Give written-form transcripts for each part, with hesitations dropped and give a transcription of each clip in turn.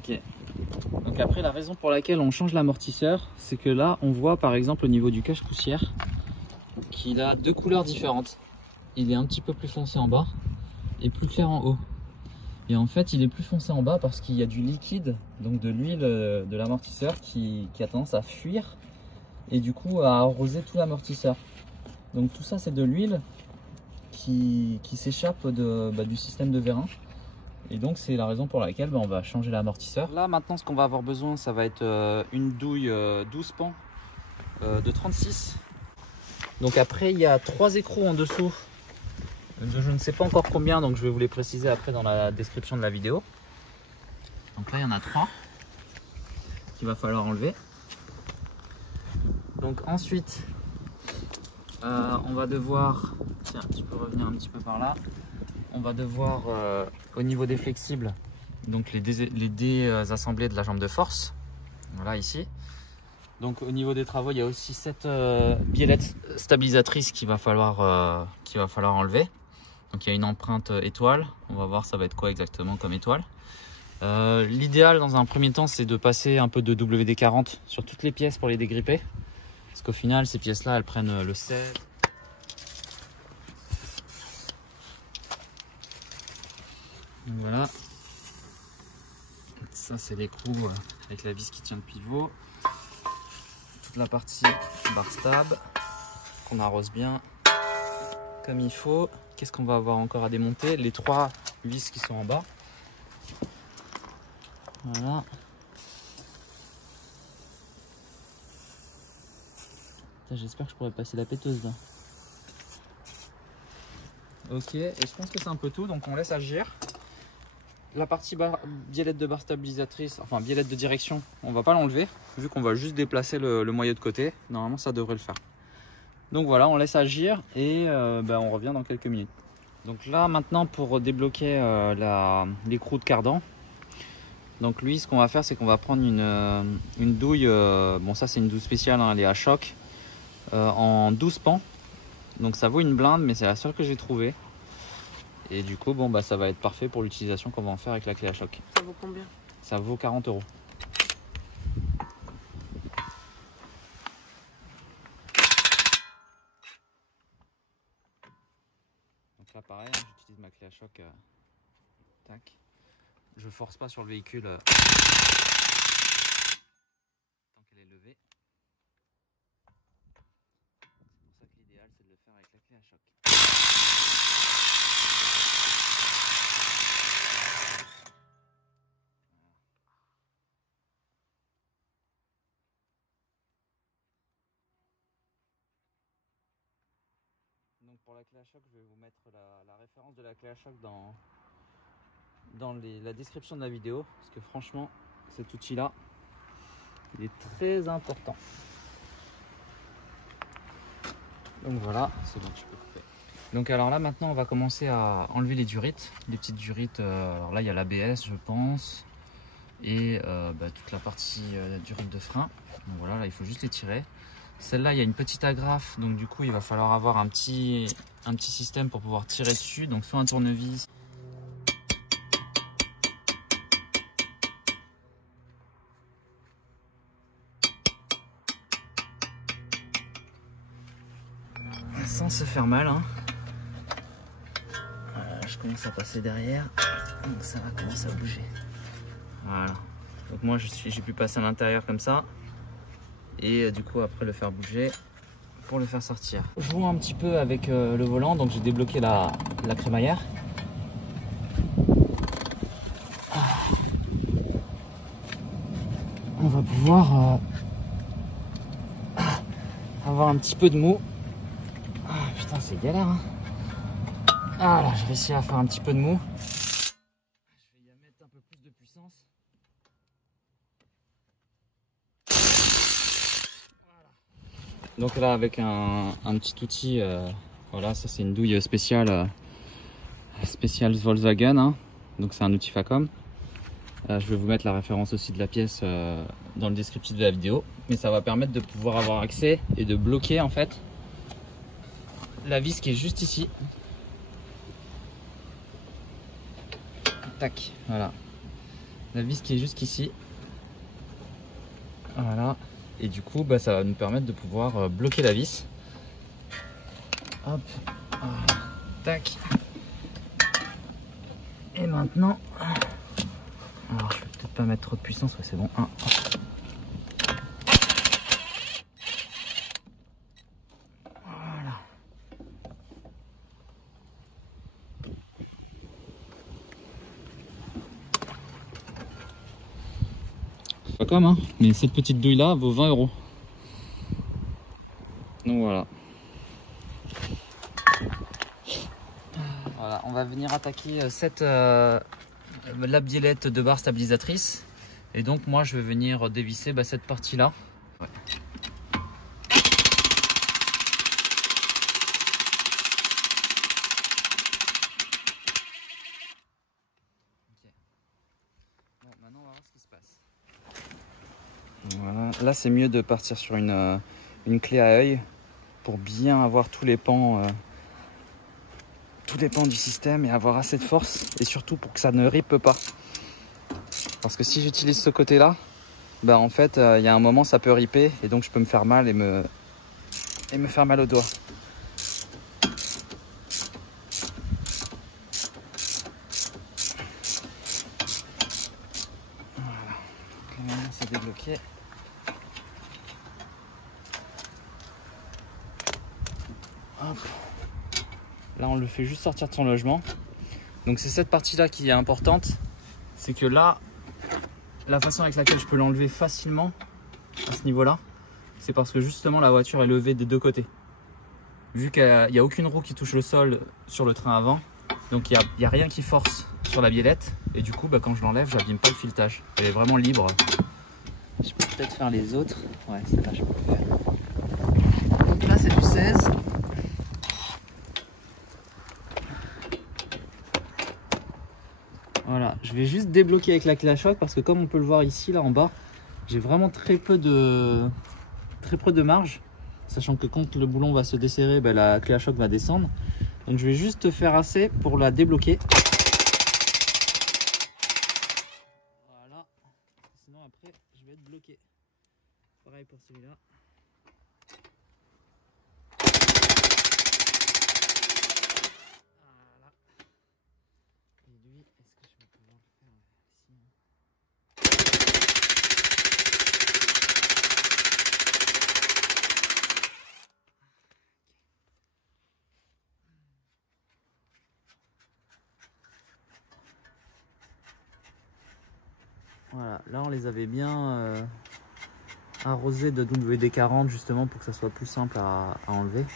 Ok. Donc après, la raison pour laquelle on change l'amortisseur, c'est que là, on voit par exemple au niveau du cache-poussière qu'il a deux couleurs différentes. Il est un petit peu plus foncé en bas et plus clair en haut. Et en fait, il est plus foncé en bas parce qu'il y a du liquide, donc de l'huile de l'amortisseur qui a tendance à fuir et du coup à arroser tout l'amortisseur. Donc tout ça, c'est de l'huile qui s'échappe du système de vérin. Et donc c'est la raison pour laquelle on va changer l'amortisseur. Là maintenant, ce qu'on va avoir besoin, ça va être une douille 12 pans de 36. Donc après, il y a 3 écrous en dessous. Je ne sais pas encore combien, donc je vais vous les préciser après dans la description de la vidéo. Donc là, il y en a 3 qu'il va falloir enlever. Donc ensuite, on va devoir, tiens, tu peux revenir un petit peu par là. On va devoir, au niveau des flexibles, donc les désassembler de la jambe de force. Voilà, ici. Donc au niveau des travaux, il y a aussi cette biellette stabilisatrice qu'il va falloir enlever. Donc il y a une empreinte étoile. On va voir ça va être quoi exactement comme étoile. L'idéal dans un premier temps, c'est de passer un peu de WD-40 sur toutes les pièces pour les dégripper. Parce qu'au final, ces pièces-là, elles prennent le sel. Donc voilà. Ça, c'est l'écrou avec la vis qui tient le pivot. Toute la partie bar stab qu'on arrose bien comme il faut. Qu'est-ce qu'on va avoir encore à démonter? Les 3 vis qui sont en bas. Voilà. J'espère que je pourrais passer la péteuse là. Ok, et je pense que c'est un peu tout, donc on laisse agir. La partie biellette de barre stabilisatrice, enfin biellette de direction, on va pas l'enlever, vu qu'on va juste déplacer le moyeu de côté. Normalement ça devrait le faire. Donc voilà, on laisse agir et on revient dans quelques minutes. Donc là maintenant, pour débloquer l'écrou de cardan, donc lui ce qu'on va faire, c'est qu'on va prendre une douille, bon ça c'est une douille spéciale, hein, elle est à choc, en 12 pans. Donc ça vaut une blinde, mais c'est la seule que j'ai trouvée. Et du coup, ça va être parfait pour l'utilisation qu'on va en faire avec la clé à choc. Ça vaut combien? Ça vaut 40 €. Donc là, pareil, j'utilise ma clé à choc. Tac. Je force pas sur le véhicule tant qu'elle est levée. C'est pour ça que l'idéal, c'est de le faire avec la clé à choc. Donc pour la clé à choc, je vais vous mettre la référence de la clé à choc dans la description de la vidéo, parce que franchement, cet outil-là, il est très important. Donc voilà, c'est bon, tu peux couper. Donc alors là, maintenant, on va commencer à enlever les durites, les petites durites. Alors là, il y a l'ABS, je pense, et toute la partie durite de frein. Donc voilà, là, il faut juste les tirer. Celle-là, il y a une petite agrafe, donc du coup, il va falloir avoir un petit système pour pouvoir tirer dessus. Donc soit un tournevis. Sans se faire mal, hein. Voilà, je commence à passer derrière, donc ça va commencer à bouger. Voilà. Donc moi, j'ai pu passer à l'intérieur comme ça. Et du coup après le faire bouger pour le faire sortir. Je joue un petit peu avec le volant, donc j'ai débloqué la crémaillère. On va pouvoir avoir un petit peu de mou. Ah putain, c'est galère, hein. Ah là, j'ai réussi à faire un petit peu de mou. Je vais y mettre un peu plus de puissance. Donc là, avec un petit outil, voilà, ça c'est une douille spéciale Volkswagen, hein. Donc c'est un outil Facom. Je vais vous mettre la référence aussi de la pièce dans le descriptif de la vidéo, mais ça va permettre de pouvoir avoir accès et de bloquer en fait la vis qui est juste ici. Tac, voilà. La vis qui est jusqu'ici. Voilà. Et du coup, bah, ça va nous permettre de pouvoir bloquer la vis. Hop. Voilà. Tac. Et maintenant, alors je vais peut-être pas mettre trop de puissance, ouais, c'est bon. 1. Voilà. Pas comme, hein, mais cette petite douille là vaut 20 €. Donc voilà. Voilà, on va venir attaquer cette la biellette de barre stabilisatrice. Et donc moi je vais venir dévisser cette partie là. Ouais. Okay. Bon, maintenant on va voir ce qui se passe. Voilà, là c'est mieux de partir sur une clé à œil pour bien avoir tous les pans du système et avoir assez de force, et surtout pour que ça ne rippe pas. Parce que si j'utilise ce côté là, bah en fait il y a un moment ça peut ripper et donc je peux me faire mal et me faire mal au doigt. Voilà, donc là maintenant c'est débloqué. Hop. Là on le fait juste sortir de son logement. Donc c'est cette partie là qui est importante, c'est que là la façon avec laquelle je peux l'enlever facilement à ce niveau là, c'est parce que justement la voiture est levée des deux côtés. Vu qu'il n'y a aucune roue qui touche le sol sur le train avant, donc il n'y a rien qui force sur la biellette, et du coup quand je l'enlève j'abîme pas le filetage, elle est vraiment libre. Je peux peut-être faire les autres, ouais celle-là je peux le faire. Donc là c'est du 16. Voilà, je vais juste débloquer avec la clé à choc parce que comme on peut le voir ici, là en bas, j'ai vraiment très peu de marge. Sachant que quand le boulon va se desserrer, la clé à choc va descendre. Donc je vais juste faire assez pour la débloquer. Voilà, sinon après je vais être bloqué. Pareil pour celui-là. Voilà, là on les avait bien arrosés de WD-40 justement pour que ça soit plus simple à enlever.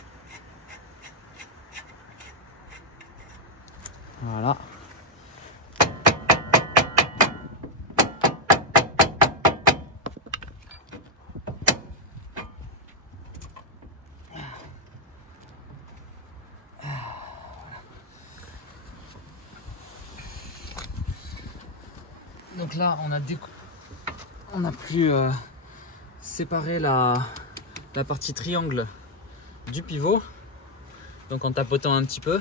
Voilà. Donc là on a pu séparer la partie triangle du pivot, donc en tapotant un petit peu.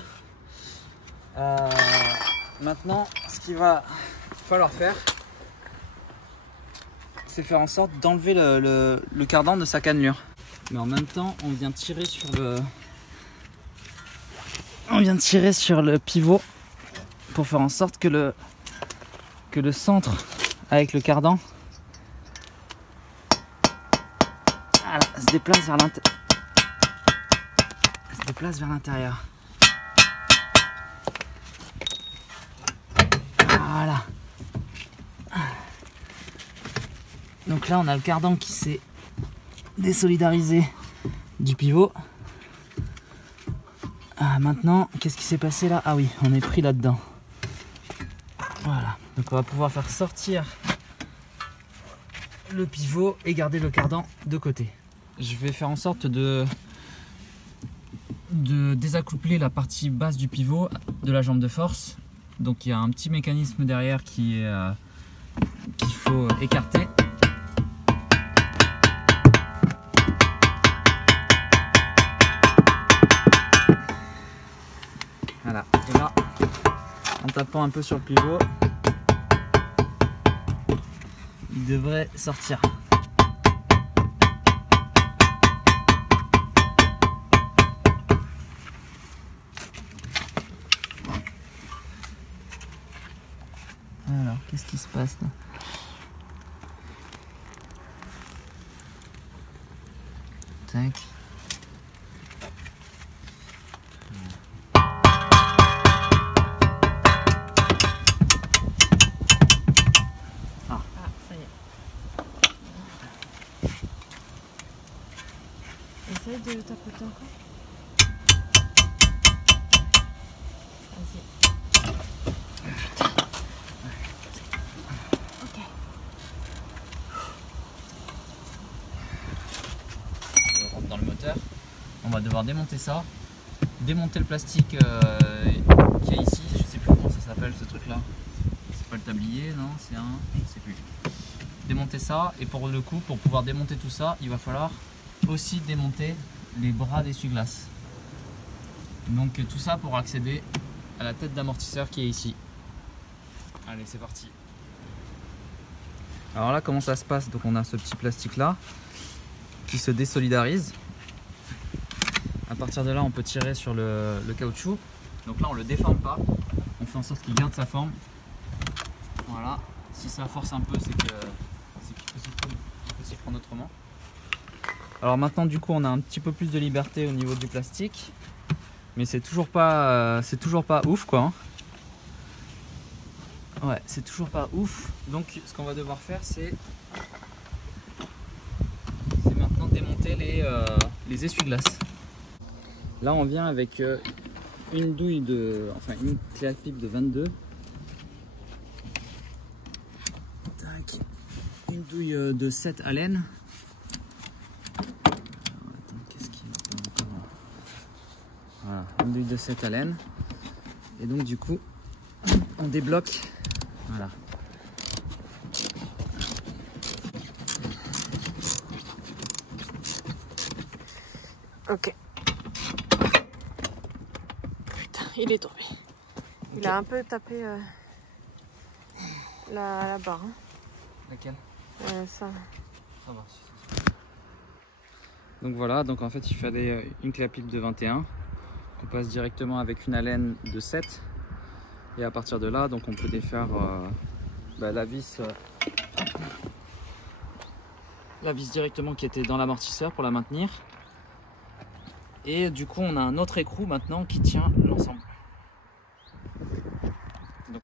Maintenant ce qu'il va falloir faire, c'est faire en sorte d'enlever le cardan de sa cannelure. Mais en même temps on vient tirer sur le pivot pour faire en sorte que le centre avec le cardan se déplace vers l'intérieur. Voilà. Donc là on a le cardan qui s'est désolidarisé du pivot. Maintenant qu'est-ce qui s'est passé là? Ah oui, on est pris là-dedans. Voilà, donc on va pouvoir faire sortir le pivot et garder le cardan de côté. Je vais faire en sorte de désaccoupler la partie basse du pivot de la jambe de force. Donc il y a un petit mécanisme derrière qu'il faut écarter. Voilà, et là en tapant un peu sur le pivot, il devrait sortir. Alors, qu'est-ce qui se passe là? Tac. Ah, ça y est. Essaye de tapoter encore. Vas-y. Ok. On rentre dans le moteur. On va devoir démonter ça. Démonter le plastique qu'il y a ici. Je sais plus comment ça s'appelle ce truc là. C'est pas le tablier, non? C'est un... je sais plus. Démonter ça. Et pour le coup, pour pouvoir démonter tout ça, il va falloir aussi démonter les bras d'essuie-glace. Donc tout ça pour accéder à la tête d'amortisseur qui est ici. Allez, c'est parti. Alors là, comment ça se passe? Donc on a ce petit plastique là qui se désolidarise. À partir de là, on peut tirer sur le caoutchouc. Donc là, on le déforme pas. On fait en sorte qu'il garde sa forme. Voilà. Si ça force un peu, c'est qu'il faut s'y prendre autrement. Alors maintenant, du coup, on a un petit peu plus de liberté au niveau du plastique, mais c'est toujours pas ouf, quoi. Ouais, c'est toujours pas ouf. Donc, ce qu'on va devoir faire, c'est maintenant démonter les essuie-glaces. Là, on vient avec une douille une clé à pipe de 22. Tac. Une douille de 7 Allen. Qu'est-ce qu'il y a encore? Voilà, une douille de 7 Allen. Et donc, du coup, on débloque. Voilà. Ok. Il est tombé. Il a un peu tapé la barre. Hein. Laquelle? Ça. Ça va. Donc voilà, donc en fait il fallait une clé à pipe de 21. On passe directement avec une Allen de 7. Et à partir de là, donc on peut défaire la vis directement qui était dans l'amortisseur pour la maintenir. Et du coup on a un autre écrou maintenant qui tient l'ensemble.